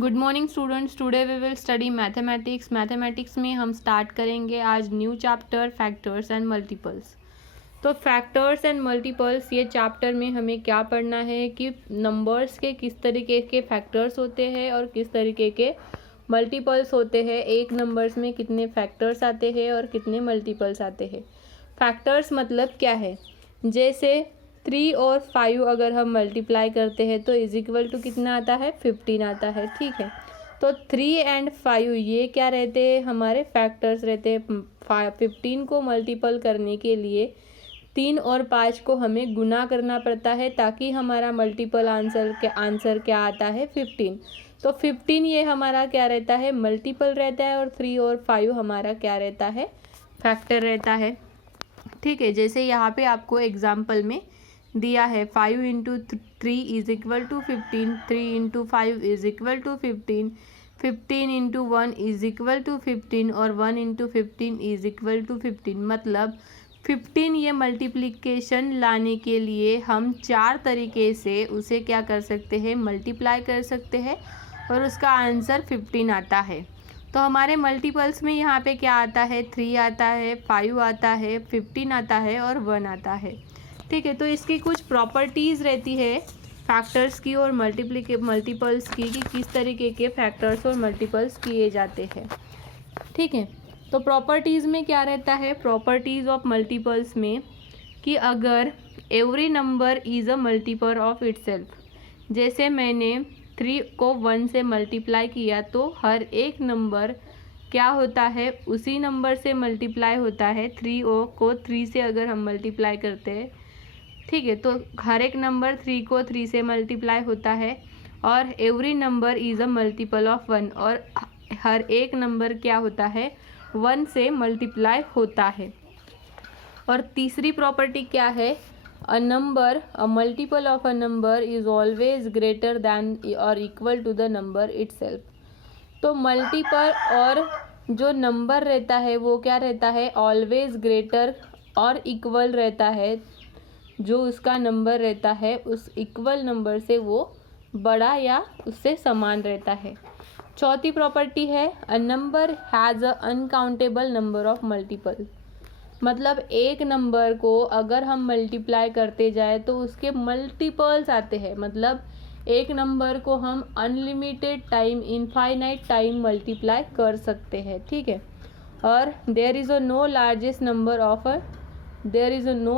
Good morning students, today we will study mathematics. Mathematics में हम start करेंगे आज new chapter factors and multiples. तो फैक्टर्स एंड मल्टीपल्स ये चैप्टर में हमें क्या पढ़ना है कि नंबर्स के किस तरीके के फैक्टर्स होते हैं और किस तरीके के मल्टीपल्स होते हैं। एक नंबर्स में कितने फैक्टर्स आते हैं और कितने मल्टीपल्स आते हैं। फैक्टर्स मतलब क्या है, जैसे 3 और 5 अगर हम मल्टीप्लाई करते हैं तो इज इक्वल टू कितना आता है, 15 आता है। ठीक है, तो 3 एंड 5 ये क्या रहते हैं, हमारे फैक्टर्स रहते हैं। 15 को मल्टीपल करने के लिए 3 और 5 को हमें गुना करना पड़ता है ताकि हमारा मल्टीपल आंसर क्या आता है, 15। तो 15 ये हमारा क्या रहता है, मल्टीपल रहता है, और 3 और 5 हमारा क्या रहता है, फैक्टर रहता है। ठीक है, जैसे यहाँ पे आपको एग्जाम्पल में दिया है 5 into 3 is equal to 15, 3 into 5 is equal to 15, 15 into 1 is equal to 15 और 1 इंटू 15 इज इक्वल टू 15। मतलब 15 ये मल्टीप्लिकेशन लाने के लिए हम 4 तरीके से उसे क्या कर सकते हैं, मल्टीप्लाई कर सकते हैं और उसका आंसर 15 आता है। तो हमारे मल्टीपल्स में यहाँ पे क्या आता है, 3 आता है, 5 आता है, 15 आता है और 1 आता है। ठीक है, तो इसकी कुछ प्रॉपर्टीज़ रहती है फैक्टर्स की और मल्टीपल्स की कि किस तरीके के फैक्टर्स और मल्टीपल्स किए जाते हैं। ठीक है, तो प्रॉपर्टीज़ में क्या रहता है, प्रॉपर्टीज़ ऑफ मल्टीपल्स में कि अगर every number is a multiple of itself, जैसे मैंने 3 को 1 से मल्टीप्लाई किया तो हर एक नंबर क्या होता है, उसी नंबर से मल्टीप्लाई होता है। 3 को 3 से अगर हम मल्टीप्लाई करते हैं, ठीक है, तो हर एक नंबर 3 को 3 से मल्टीप्लाई होता है और every number is a multiple of 1, और हर एक नंबर क्या होता है, 1 से मल्टीप्लाई होता है। और तीसरी प्रॉपर्टी क्या है, a multiple of a number is always greater than और equal to the number itself. तो मल्टीपल और जो नंबर रहता है वो क्या रहता है, ऑलवेज ग्रेटर और इक्वल रहता है। जो उसका नंबर रहता है उस इक्वल नंबर से वो बड़ा या उससे समान रहता है। चौथी प्रॉपर्टी है, a number has a uncountable number of multiple. मतलब एक नंबर को अगर हम मल्टीप्लाई करते जाए तो उसके मल्टीपल्स आते हैं। मतलब एक नंबर को हम unlimited time, infinite time multiply कर सकते हैं। ठीक है, और there is no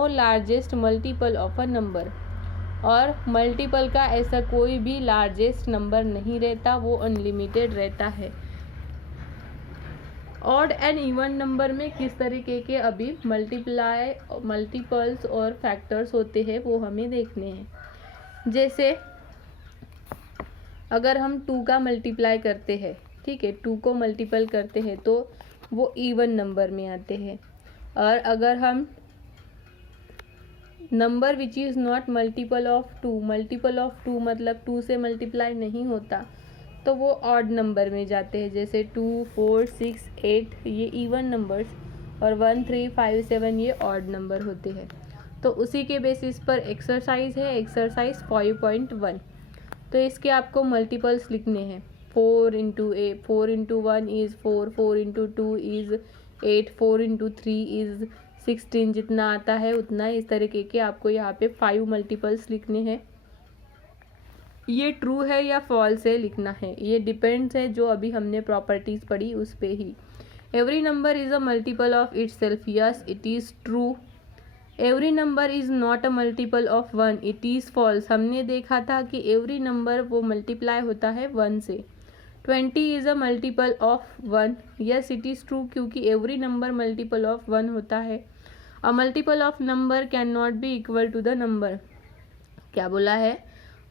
largest multiple of a number. और मल्टीपल का ऐसा कोई भी लार्जेस्ट नंबर नहीं रहता, वो अनलिमिटेड रहता है। ऑड एंड इवन नंबर में किस तरीके के अभी मल्टीपल्स और फैक्टर्स होते हैं वो हमें देखने हैं। जैसे अगर हम 2 का मल्टीप्लाई करते हैं, ठीक है, 2 को मल्टीपल करते हैं तो वो इवन नंबर में आते हैं। और अगर हम number which is not multiple of 2 मतलब 2 से मल्टीप्लाई नहीं होता, तो वो ऑड नंबर में जाते हैं। जैसे 2, 4, 6, 8 ये इवन नंबर्स, और 1, 3, 5, 7 ये ऑड नंबर होते हैं। तो उसी के बेसिस पर एक्सरसाइज है, एक्सरसाइज 5.1। तो इसके आपको मल्टीपल्स लिखने हैं। 4 into 1 is 4, 4 into 2 is 8, 4 into 3 is 16, जितना आता है उतना। इस तरीके के आपको यहाँ पे 5 मल्टीपल्स लिखने हैं। ये ट्रू है या फॉल्स है लिखना है, ये डिपेंड्स है जो अभी हमने प्रॉपर्टीज पढ़ी उस पे ही। Every number is a multiple of itself, yes it is true. Every number is not a multiple of 1, it is false. हमने देखा था कि एवरी नंबर वो मल्टीप्लाई होता है 1 से। 20 is a multiple of 1, yes it is true, क्योंकि every number multiple of 1 होता है। A multiple of number can not be equal to the number. क्या बोला है,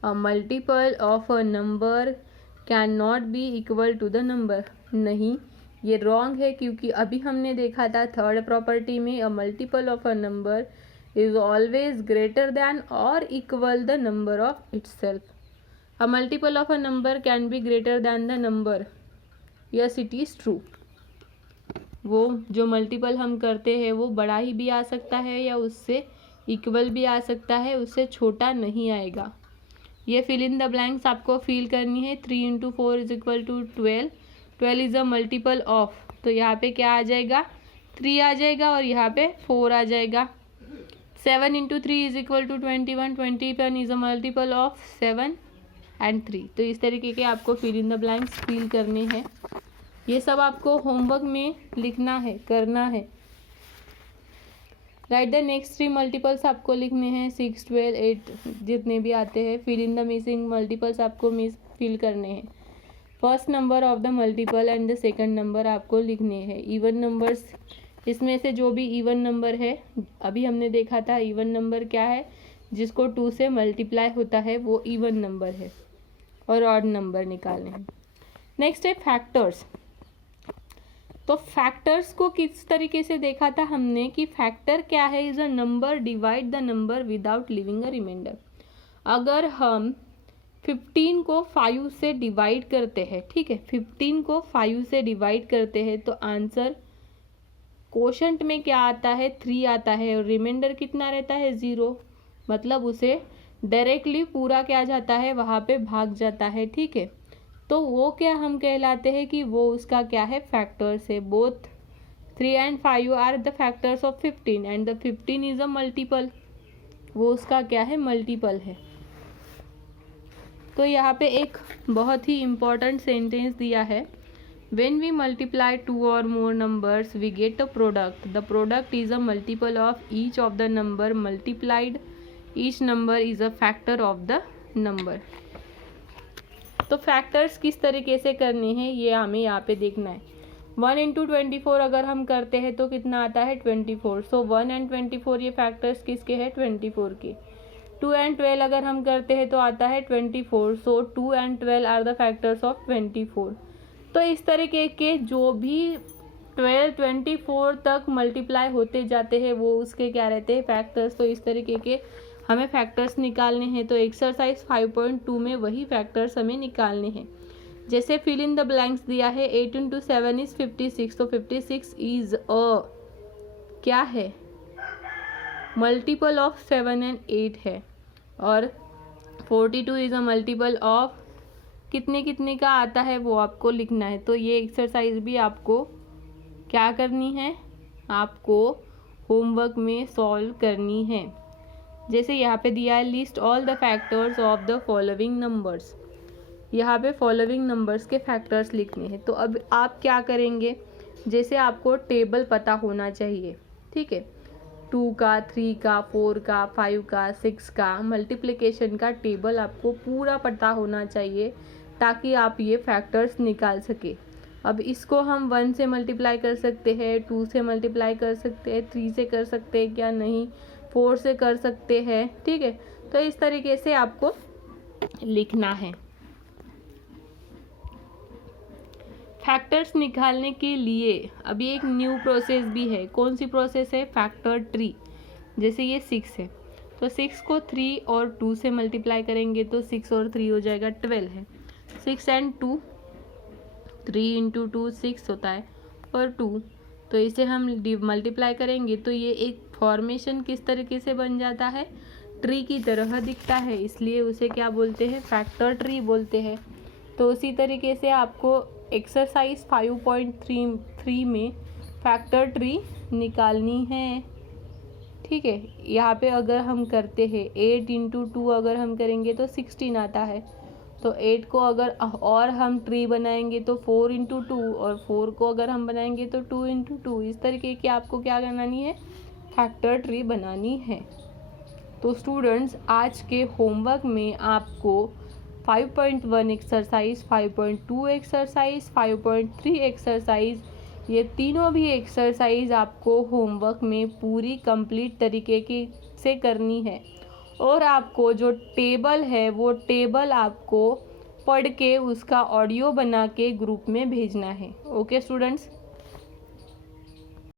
a multiple of a number can not be equal to the number. नहीं, ये wrong है, क्योंकि अभी हमने देखा था थर्ड प्रॉपर्टी में, a multiple of a number is always greater than और equal the number of itself. A multiple of a number can be greater than the number, yes it is true. वो जो multiple हम करते हैं वो बड़ा ही भी आ सकता है या उससे इक्वल भी आ सकता है, उससे छोटा नहीं आएगा। ये फिल इन द ब्लैंक्स आपको फिल करनी है। 3 into 4 is equal to 12। 12 is a multiple of, तो यहाँ पे क्या आ जाएगा 3 आ जाएगा और यहाँ पे 4 आ जाएगा। 7 into 3 is equal to 21। 21 is a multiple of 7 and 3। तो इस तरीके के आपको fill in the blanks fill करने हैं। ये सब आपको होमवर्क में लिखना है, करना है। राइट द नेक्स्ट 3 मल्टीपल्स आपको लिखने हैं, 6, 12, 8 जितने भी आते हैं। Fill in the missing multiples आपको फिल करने हैं। First number of the multiple and the second number आपको लिखने हैं। इवन नंबर्स, इसमें से जो भी इवन नंबर है, अभी हमने देखा था इवन नंबर क्या है, जिसको 2 से मल्टीप्लाई होता है वो इवन नंबर है, और ऑड नंबर निकालने हैं। नेक्स्ट है फैक्टर्स। तो फैक्टर्स को किस तरीके से देखा था हमने कि फैक्टर क्या है, is a number divide the number without living a reminder. अगर हम 15 को 5 से डिवाइड करते हैं, ठीक है, 15 को 5 से डिवाइड करते हैं तो आंसर कोशंट में क्या आता है 3 आता है, और रिमाइंडर कितना रहता है 0। मतलब उसे डायरेक्टली पूरा क्या जाता है, वहाँ पे भाग जाता है, ठीक है। तो वो क्या हम कहलाते हैं कि वो उसका क्या है फैक्टर्स है। Both 3 and 5 are the factors of 15 and the 15 is a multiple, वो उसका क्या है मल्टीपल है। तो यहाँ पे एक बहुत ही इम्पॉर्टेंट सेंटेंस दिया है, when we multiply 2 or more numbers we get a product, the product is a multiple of each of the number multiplied, each number is a factor of the number। तो factors किस तरीके से करने हैं ये हमें यहाँ पे देखना है। 1 इंटू 24 अगर हम करते हैं तो कितना आता है 24। सो 1 एंड 24 ये फैक्टर्स किसके हैं 24 के। 2 एंड 12 अगर हम करते हैं तो आता है 24। So 2 and 12 are the factors of 24। तो इस तरीके के जो भी 12, 24 तक मल्टीप्लाई होते जाते हैं वो उसके क्या रहते हैं फैक्टर्स। तो इस तरीके के हमें फैक्टर्स निकालने हैं। तो एक्सरसाइज 5.2 में वही फैक्टर्स हमें निकालने हैं। जैसे फिल इन द ब्लैंक्स दिया है 8 इंटू 7 इज 56। तो 56 इज अ क्या है मल्टीपल ऑफ 7 एंड 8 है, और 42 इज अ मल्टीपल ऑफ कितने कितने का आता है वो आपको लिखना है। तो ये एक्सरसाइज भी आपको क्या करनी है, आपको होमवर्क में सॉल्व करनी है। जैसे यहाँ पे दिया है list all the factors of the following numbers. यहाँ पे फॉलोइंग नंबर्स के फैक्टर्स लिखने हैं। तो अब आप क्या करेंगे, जैसे आपको टेबल पता होना चाहिए, ठीक है, 2 का, 3 का, 4 का, 5 का, 6 का मल्टीप्लिकेशन का टेबल आपको पूरा पता होना चाहिए ताकि आप ये फैक्टर्स निकाल सके। अब इसको हम 1 से मल्टीप्लाई कर सकते हैं, 2 से मल्टीप्लाई कर सकते हैं, 3 से कर सकते हैं क्या नहीं, 4 से कर सकते हैं, ठीक है। तो इस तरीके से आपको लिखना है। फैक्टर्स निकालने के लिए अभी एक न्यू प्रोसेस भी है। कौन सी प्रोसेस है, फैक्टर ट्री। जैसे ये 6 है तो 6 को 3 और 2 से मल्टीप्लाई करेंगे तो 6 और 3 हो जाएगा 12 है। 6 एंड 2, 3 इंटू 2 6 होता है और 2, तो इसे हम मल्टीप्लाई करेंगे तो ये एक फॉर्मेशन किस तरीके से बन जाता है, ट्री की तरह दिखता है, इसलिए उसे क्या बोलते हैं फैक्टर ट्री बोलते हैं। तो उसी तरीके से आपको एक्सरसाइज 5.3 में फैक्टर ट्री निकालनी है, ठीक है। यहाँ पे अगर हम करते हैं 8 इंटू 2 अगर हम करेंगे तो 16 आता है। तो 8 को अगर और हम ट्री बनाएंगे तो 4 इंटू 2, और 4 को अगर हम बनाएंगे तो 2 इंटू 2। इस तरीके की आपको क्या बनानी है, फैक्टर ट्री बनानी है। तो स्टूडेंट्स आज के होमवर्क में आपको 5.1 एक्सरसाइज, 5.2 एक्सरसाइज, 5.3 एक्सरसाइज, ये तीनों भी एक्सरसाइज आपको होमवर्क में पूरी कंप्लीट तरीके की से करनी है। और आपको जो टेबल है वो टेबल आपको पढ़ के उसका ऑडियो बना के ग्रुप में भेजना है। Okay students.